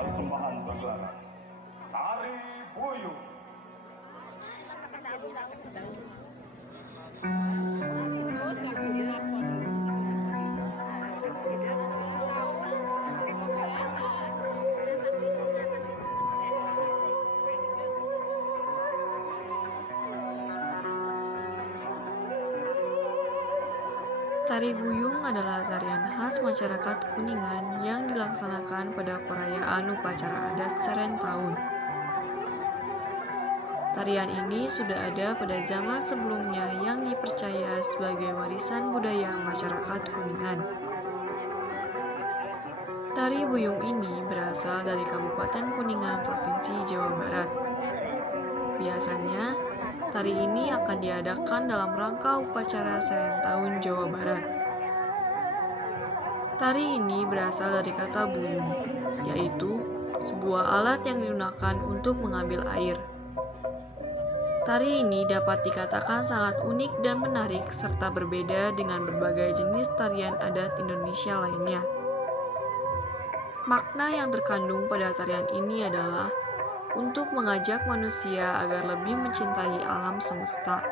persembahan bergelaran Tari Buyung. Tari Buyung adalah tarian khas masyarakat Kuningan yang dilaksanakan pada perayaan upacara adat Seren Tahun. Tarian ini sudah ada pada zaman sebelumnya yang dipercaya sebagai warisan budaya masyarakat Kuningan. Tari Buyung ini berasal dari Kabupaten Kuningan, Provinsi Jawa Barat. Biasanya, tari ini akan diadakan dalam rangka upacara Seren Tahun Jawa Barat. Tari ini berasal dari kata buyung, yaitu sebuah alat yang digunakan untuk mengambil air. Tari ini dapat dikatakan sangat unik dan menarik serta berbeda dengan berbagai jenis tarian adat Indonesia lainnya. Makna yang terkandung pada tarian ini adalah untuk mengajak manusia agar lebih mencintai alam semesta.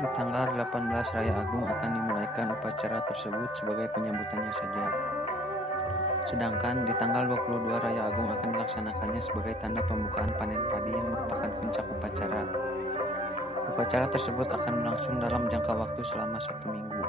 Di tanggal 18 Raya Agung akan dimulaikan upacara tersebut sebagai penyambutannya saja. Sedangkan di tanggal 22 Raya Agung akan dilaksanakannya sebagai tanda pembukaan panen padi yang merupakan puncak upacara. Upacara tersebut akan berlangsung dalam jangka waktu selama 1 minggu.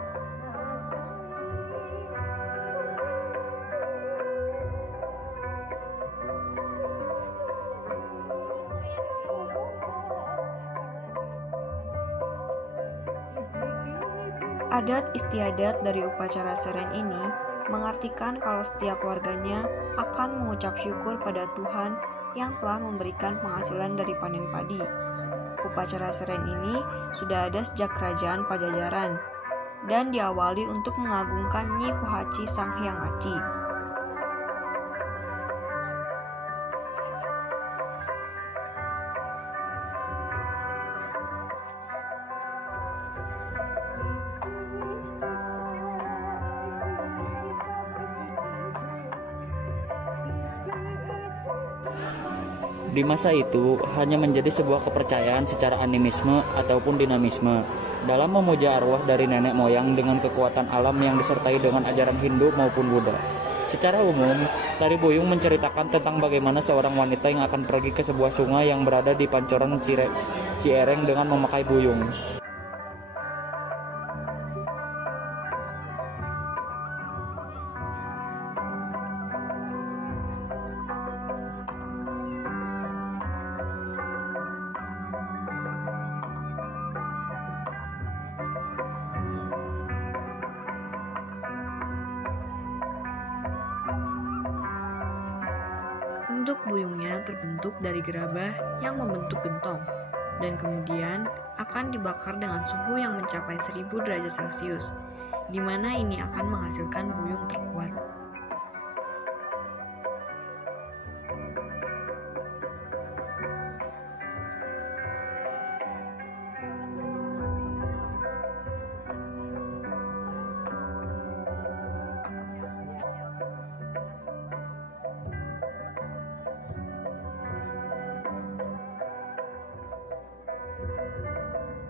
Adat istiadat dari upacara Seren ini mengartikan kalau setiap warganya akan mengucap syukur pada Tuhan yang telah memberikan penghasilan dari panen padi. Upacara Seren ini sudah ada sejak kerajaan Pajajaran dan diawali untuk mengagungkan Nyi Pohaci Sang Hyang Aci. Di masa itu, hanya menjadi sebuah kepercayaan secara animisme ataupun dinamisme dalam memuja arwah dari nenek moyang dengan kekuatan alam yang disertai dengan ajaran Hindu maupun Buddha. Secara umum, tari buyung menceritakan tentang bagaimana seorang wanita yang akan pergi ke sebuah sungai yang berada di pancoran Ciereng dengan memakai buyung. Bentuk buyungnya terbentuk dari gerabah yang membentuk gentong, dan kemudian akan dibakar dengan suhu yang mencapai 1000 derajat Celcius, di mana ini akan menghasilkan buyung terkuat.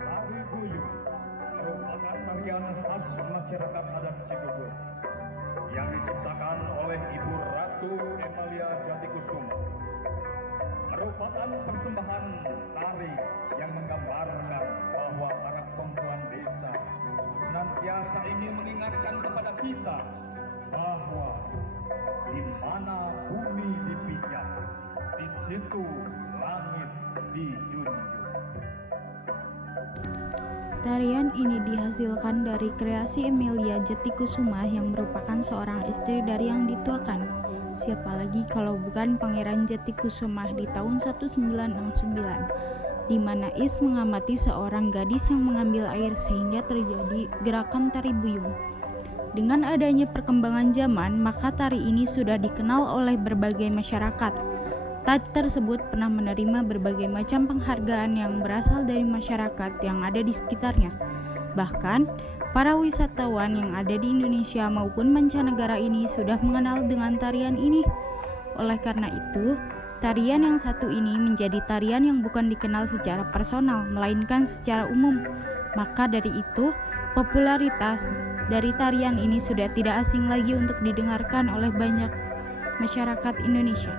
Tari Buyung merupakan tarian khas masyarakat adat Cibubur yang diciptakan oleh Ibu Ratu Emalia Jatikusuma. Merupakan persembahan tari yang menggambarkan bahwa para perempuan desa senantiasa ingin mengingatkan kepada kita bahwa di mana bumi dipijak, di situ langit dijunjung. Tarian ini dihasilkan dari kreasi Emilia Jatikusuma yang merupakan seorang istri dari yang dituakan. Siapa lagi kalau bukan Pangeran Jatikusuma di tahun 1969, di mana Is mengamati seorang gadis yang mengambil air sehingga terjadi gerakan tari buyung. Dengan adanya perkembangan zaman, maka tari ini sudah dikenal oleh berbagai masyarakat. Tari tersebut pernah menerima berbagai macam penghargaan yang berasal dari masyarakat yang ada di sekitarnya. Bahkan, para wisatawan yang ada di Indonesia maupun mancanegara ini sudah mengenal dengan tarian ini. Oleh karena itu, tarian yang satu ini menjadi tarian yang bukan dikenal secara personal, melainkan secara umum. Maka dari itu, popularitas dari tarian ini sudah tidak asing lagi untuk didengarkan oleh banyak masyarakat Indonesia.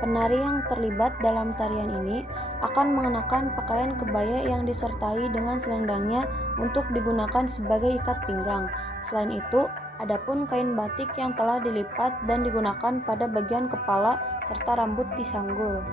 Penari yang terlibat dalam tarian ini akan mengenakan pakaian kebaya yang disertai dengan selendangnya untuk digunakan sebagai ikat pinggang. Selain itu, adapun kain batik yang telah dilipat dan digunakan pada bagian kepala serta rambut disanggul.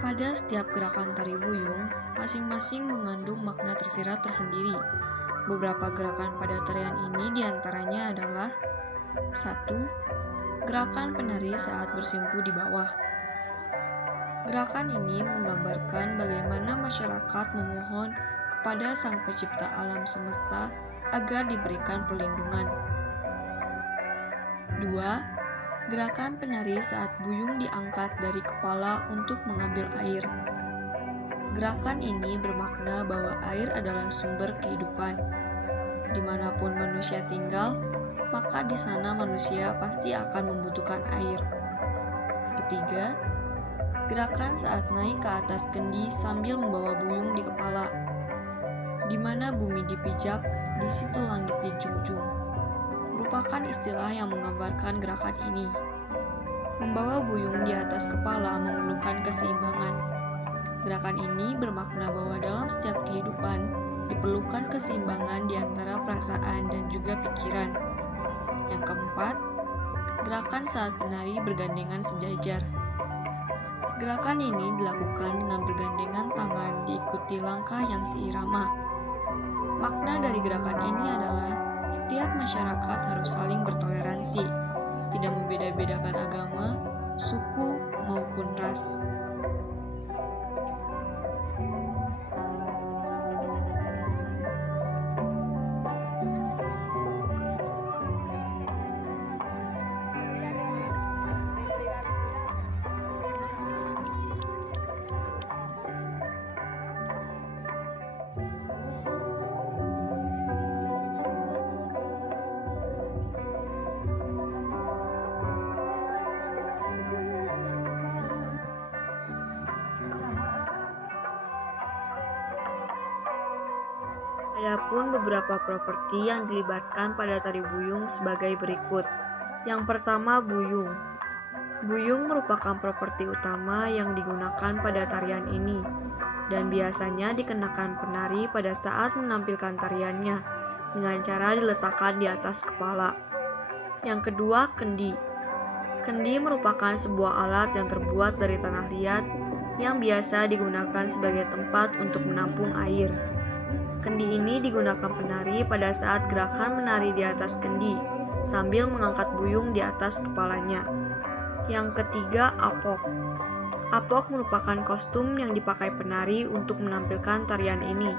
Pada setiap gerakan tari buyung, masing-masing mengandung makna tersirat tersendiri. Beberapa gerakan pada tarian ini diantaranya adalah 1. Gerakan penari saat bersimpu di bawah. Gerakan ini menggambarkan bagaimana masyarakat memohon kepada Sang Pencipta alam semesta agar diberikan perlindungan. 2. Gerakan penari saat buyung diangkat dari kepala untuk mengambil air. Gerakan ini bermakna bahwa air adalah sumber kehidupan. Dimanapun manusia tinggal, maka di sana manusia pasti akan membutuhkan air. Ketiga, gerakan saat naik ke atas kendi sambil membawa buyung di kepala. Di mana bumi dipijak, di situ langit dijunjung. Merupakan istilah yang menggambarkan gerakan ini. Membawa buyung di atas kepala memerlukan keseimbangan. Gerakan ini bermakna bahwa dalam setiap kehidupan diperlukan keseimbangan di antara perasaan dan juga pikiran. Yang keempat, gerakan saat penari bergandengan sejajar. Gerakan ini dilakukan dengan bergandengan tangan diikuti langkah yang seirama. Makna dari gerakan ini adalah setiap masyarakat harus saling bertoleransi, tidak membeda-bedakan agama, suku, maupun ras. Adapun beberapa properti yang dilibatkan pada tari buyung sebagai berikut. Yang pertama, buyung. Buyung merupakan properti utama yang digunakan pada tarian ini, dan biasanya dikenakan penari pada saat menampilkan tariannya, dengan cara diletakkan di atas kepala. Yang kedua, kendi. Kendi merupakan sebuah alat yang terbuat dari tanah liat, yang biasa digunakan sebagai tempat untuk menampung air. Kendi ini digunakan penari pada saat gerakan menari di atas kendi, sambil mengangkat buyung di atas kepalanya. Yang ketiga, apok. Apok merupakan kostum yang dipakai penari untuk menampilkan tarian ini.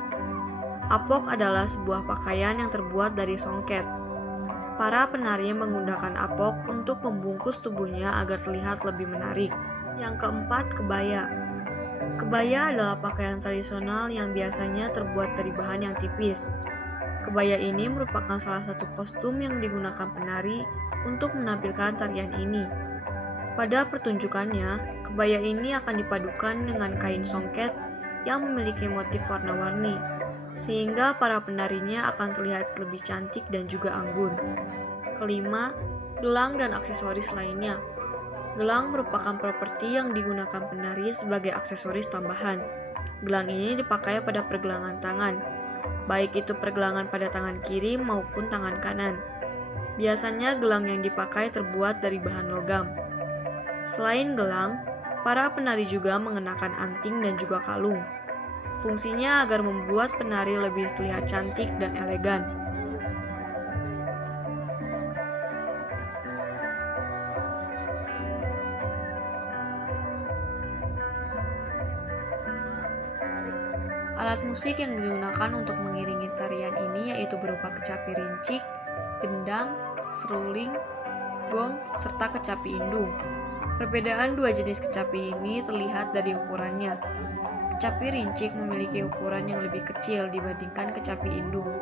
Apok adalah sebuah pakaian yang terbuat dari songket. Para penari menggunakan apok untuk membungkus tubuhnya agar terlihat lebih menarik. Yang keempat, kebaya. Kebaya adalah pakaian tradisional yang biasanya terbuat dari bahan yang tipis. Kebaya ini merupakan salah satu kostum yang digunakan penari untuk menampilkan tarian ini. Pada pertunjukannya, kebaya ini akan dipadukan dengan kain songket yang memiliki motif warna-warni, sehingga para penarinya akan terlihat lebih cantik dan juga anggun. Kelima, gelang dan aksesoris lainnya. Gelang merupakan properti yang digunakan penari sebagai aksesoris tambahan. Gelang ini dipakai pada pergelangan tangan, baik itu pergelangan pada tangan kiri maupun tangan kanan. Biasanya gelang yang dipakai terbuat dari bahan logam. Selain gelang, para penari juga mengenakan anting dan juga kalung. Fungsinya agar membuat penari lebih terlihat cantik dan elegan. Alat musik yang digunakan untuk mengiringi tarian ini yaitu berupa kecapi rincik, gendang, seruling, gong, serta kecapi indung. Perbedaan dua jenis kecapi ini terlihat dari ukurannya. Kecapi rincik memiliki ukuran yang lebih kecil dibandingkan kecapi indung.